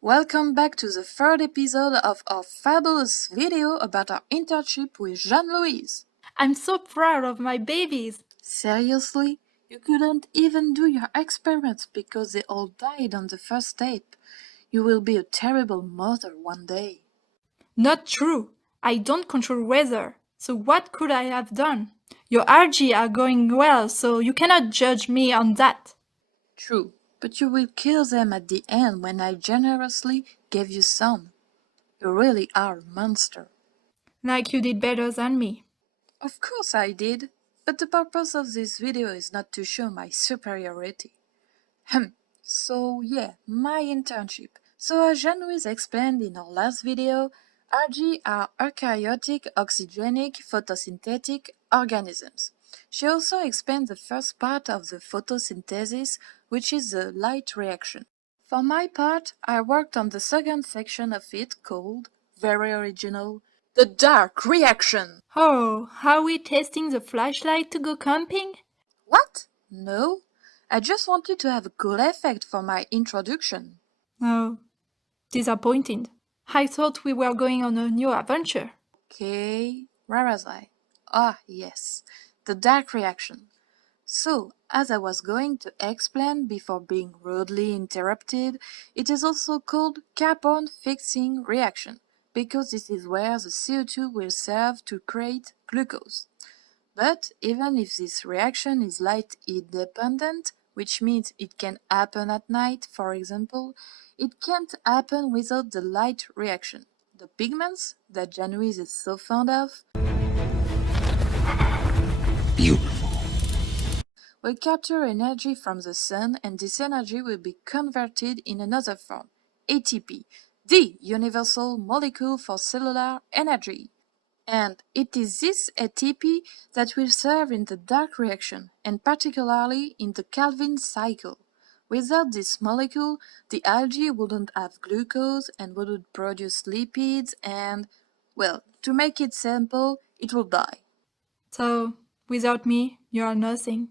Welcome back to the third episode of our fabulous video about our internship with Jeanne-Louise. I'm so proud of my babies. Seriously? You couldn't even do your experiments because they all died on the first step. You will be a terrible mother one day. Not true. I don't control weather. So what could I have done? Your algae are going well, so you cannot judge me on that. True. But you will kill them at the end when I generously gave you some. You really are a monster. Like you did better than me. Of course I did, but the purpose of this video is not to show my superiority. So yeah, my internship. So as Jeanne-Louise explained in our last video, algae are eukaryotic, oxygenic, photosynthetic organisms. She also explained the first part of the photosynthesis, which is the light reaction. For my part, I worked on the second section of it called, very original, the dark reaction. Oh, are we testing the flashlight to go camping? What? No. I just wanted to have a cool effect for my introduction. Oh, disappointing. I thought we were going on a new adventure. Okay, where was I? Ah, yes, the dark reaction. So, as I was going to explain before being rudely interrupted, it is also called carbon fixing reaction, because this is where the CO2 will serve to create glucose. But even if this reaction is light independent, which means it can happen at night, for example, it can't happen without the light reaction. The pigments that Jeanne-Louise is so fond of will capture energy from the sun, and this energy will be converted in another form, ATP, the universal molecule for cellular energy. And it is this ATP that will serve in the dark reaction, and particularly in the Calvin cycle. Without this molecule, the algae wouldn't have glucose and wouldn't produce lipids and, well, to make it simple, it will die. So, without me, you are nothing.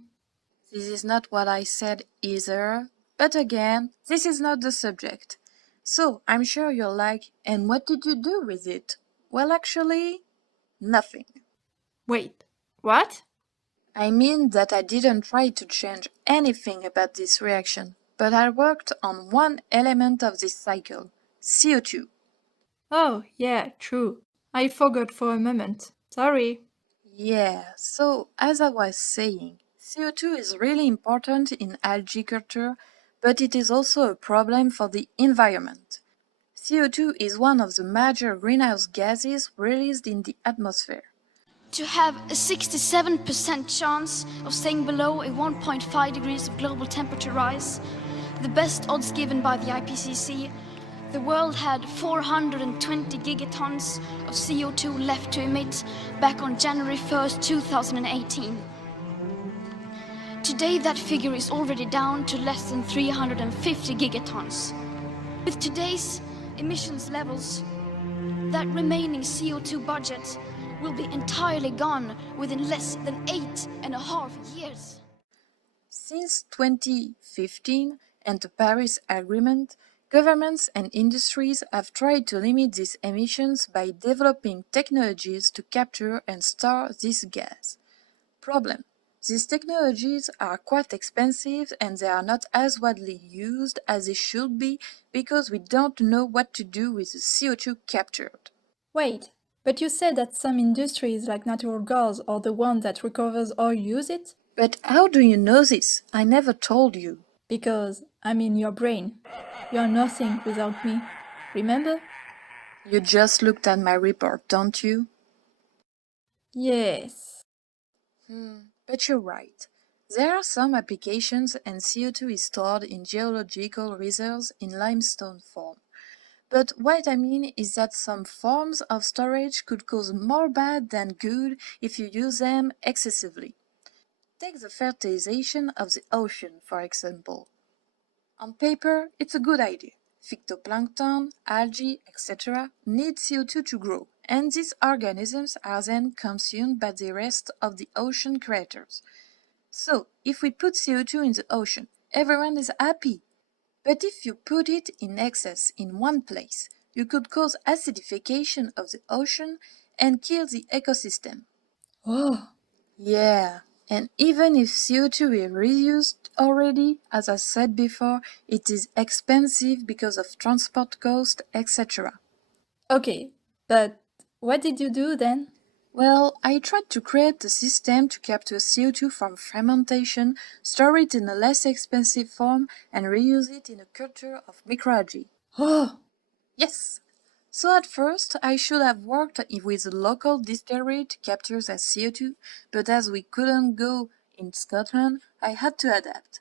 This is not what I said either, but again, this is not the subject. So, I'm sure you're like, and what did you do with it? Well, actually, nothing. Wait, what? I mean that I didn't try to change anything about this reaction, but I worked on one element of this cycle, CO2. Oh, yeah, true. I forgot for a moment. Sorry. Yeah, so as I was saying, CO2 is really important in algae culture, but it is also a problem for the environment. CO2 is one of the major greenhouse gases released in the atmosphere. To have a 67% chance of staying below a 1.5 degrees of global temperature rise, the best odds given by the IPCC, the world had 420 gigatons of CO2 left to emit back on January 1st, 2018. Today that figure is already down to less than 350 gigatons. With today's emissions levels, that remaining CO2 budget will be entirely gone within less than 8.5 years. Since 2015 and the Paris Agreement, governments and industries have tried to limit these emissions by developing technologies to capture and store this gas. Problem: these technologies are quite expensive and they are not as widely used as they should be because we don't know what to do with the CO2 captured. Wait, but you said that some industries like natural gas are the one that recovers oil use it? But how do you know this? I never told you. Because I'm in your brain. You're nothing without me. Remember? You just looked at my report, don't you? Yes. But you're right. There are some applications and CO2 is stored in geological reserves in limestone form. But what I mean is that some forms of storage could cause more bad than good if you use them excessively. Take the fertilization of the ocean, for example. On paper, it's a good idea. Phytoplankton, algae, etc. need CO2 to grow, and these organisms are then consumed by the rest of the ocean creatures. So, if we put CO2 in the ocean, everyone is happy. But if you put it in excess in one place, you could cause acidification of the ocean and kill the ecosystem. Oh, Yeah, and even if CO2 is reused already, as I said before, it is expensive because of transport cost, etc. okay. But what did you do then? Well, I tried to create a system to capture CO2 from fermentation, store it in a less expensive form, and reuse it in a culture of microalgae. Oh, Yes! So at first, I should have worked with a local distillery to capture that CO2, but as we couldn't go in Scotland, I had to adapt.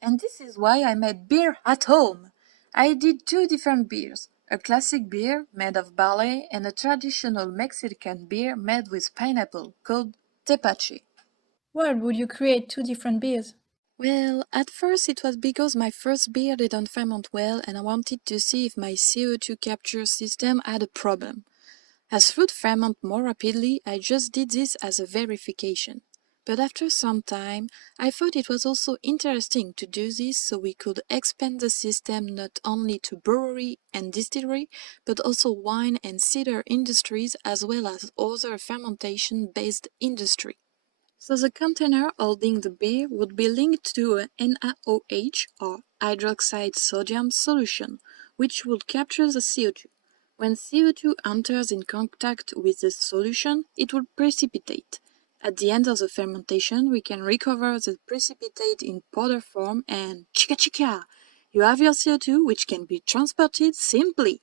And this is why I made beer at home. I did two different beers, a classic beer made of barley and a traditional Mexican beer made with pineapple called tepache. why would you create two different beers? Well, at first it was because my first beer didn't ferment well and I wanted to see if my CO2 capture system had a problem. As fruit ferment more rapidly, I just did this as a verification. But after some time, I thought it was also interesting to do this so we could expand the system not only to brewery and distillery, but also wine and cider industries as well as other fermentation-based industry. So the container holding the beer would be linked to a NaOH or hydroxide sodium solution, which would capture the CO2. When CO2 enters in contact with the solution, it will precipitate. At the end of the fermentation, we can recover the precipitate in powder form and chica chica! You have your CO2 which can be transported simply.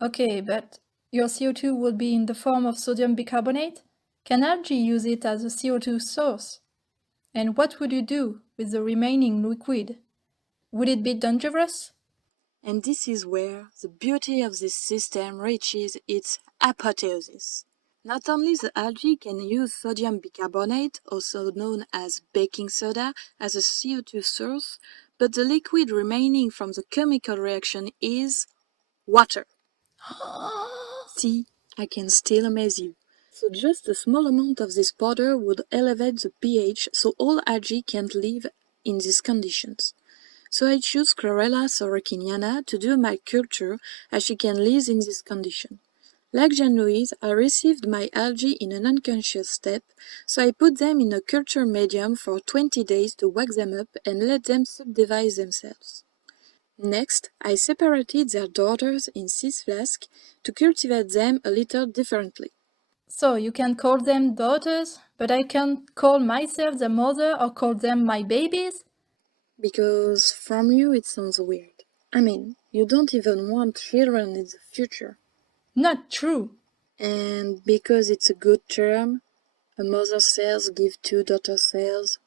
Okay, but your CO2 would be in the form of sodium bicarbonate? Can algae use it as a CO2 source? And what would you do with the remaining liquid? Would it be dangerous? And this is where the beauty of this system reaches its apotheosis. Not only the algae can use sodium bicarbonate, also known as baking soda, as a CO2 source, but the liquid remaining from the chemical reaction is water. See, I can still amaze you. So just a small amount of this powder would elevate the pH so all algae can't live in these conditions. So I choose Chlorella sorokiniana to do my culture as she can live in this condition. Like Jeanne-Louise, I received my algae in an unconscious step, so I put them in a culture medium for 20 days to wax them up and let them subdivide themselves. Next, I separated their daughters in 6 flasks to cultivate them a little differently. So you can call them daughters, but I can't call myself the mother or call them my babies? Because from you it sounds weird. I mean, you don't even want children in the future. Not true. And because it's a good term, a mother cells give 2 daughter cells.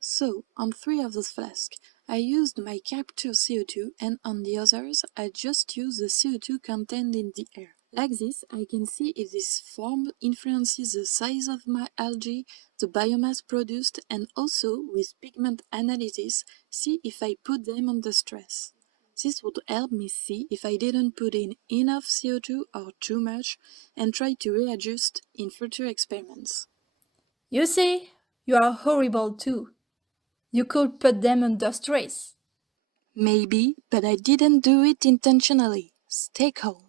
So, on 3 of those flasks, I used my capture CO2 and on the others, I just used the CO2 contained in the air. Like this, I can see if this form influences the size of my algae, the biomass produced, and also, with pigment analysis, see if I put them under stress. This would help me see if I didn't put in enough CO2 or too much, and try to readjust in future experiments. You see, you are horrible too. You could put them under stress. Maybe, but I didn't do it intentionally. Stay calm.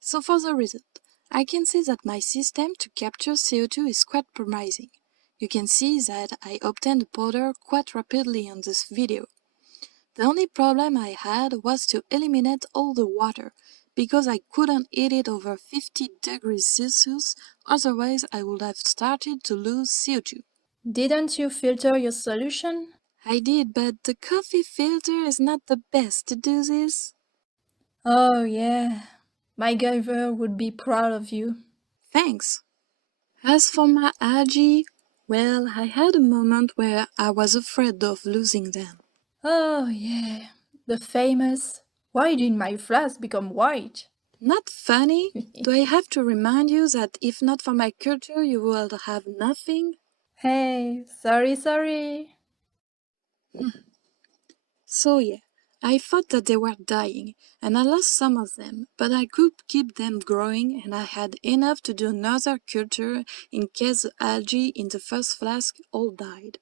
So for the result, I can see that my system to capture CO2 is quite promising. You can see that I obtained the powder quite rapidly on this video. The only problem I had was to eliminate all the water, because I couldn't heat it over 50 degrees Celsius, otherwise I would have started to lose CO2. Didn't you filter your solution? I did, but the coffee filter is not the best to do this. Oh, yeah. MacGyver would be proud of you. Thanks. As for my algae, well, I had a moment where I was afraid of losing them. Oh yeah, the famous, why did my flask become white? Not funny? Do I have to remind you that if not for my culture, you would have nothing? Hey, sorry. So yeah, I thought that they were dying, and I lost some of them, but I could keep them growing, and I had enough to do another culture in case the algae in the first flask all died.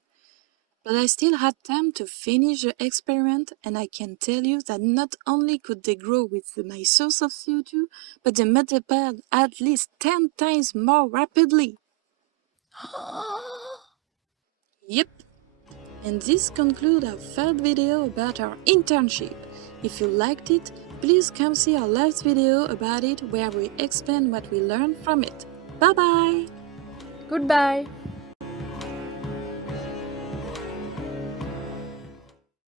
But I still had time to finish the experiment, and I can tell you that not only could they grow with my source of CO2, but they multiplied at least 10 times more rapidly. Yep. And this concludes our third video about our internship. If you liked it, please come see our last video about it where we explain what we learned from it. Bye bye! Goodbye!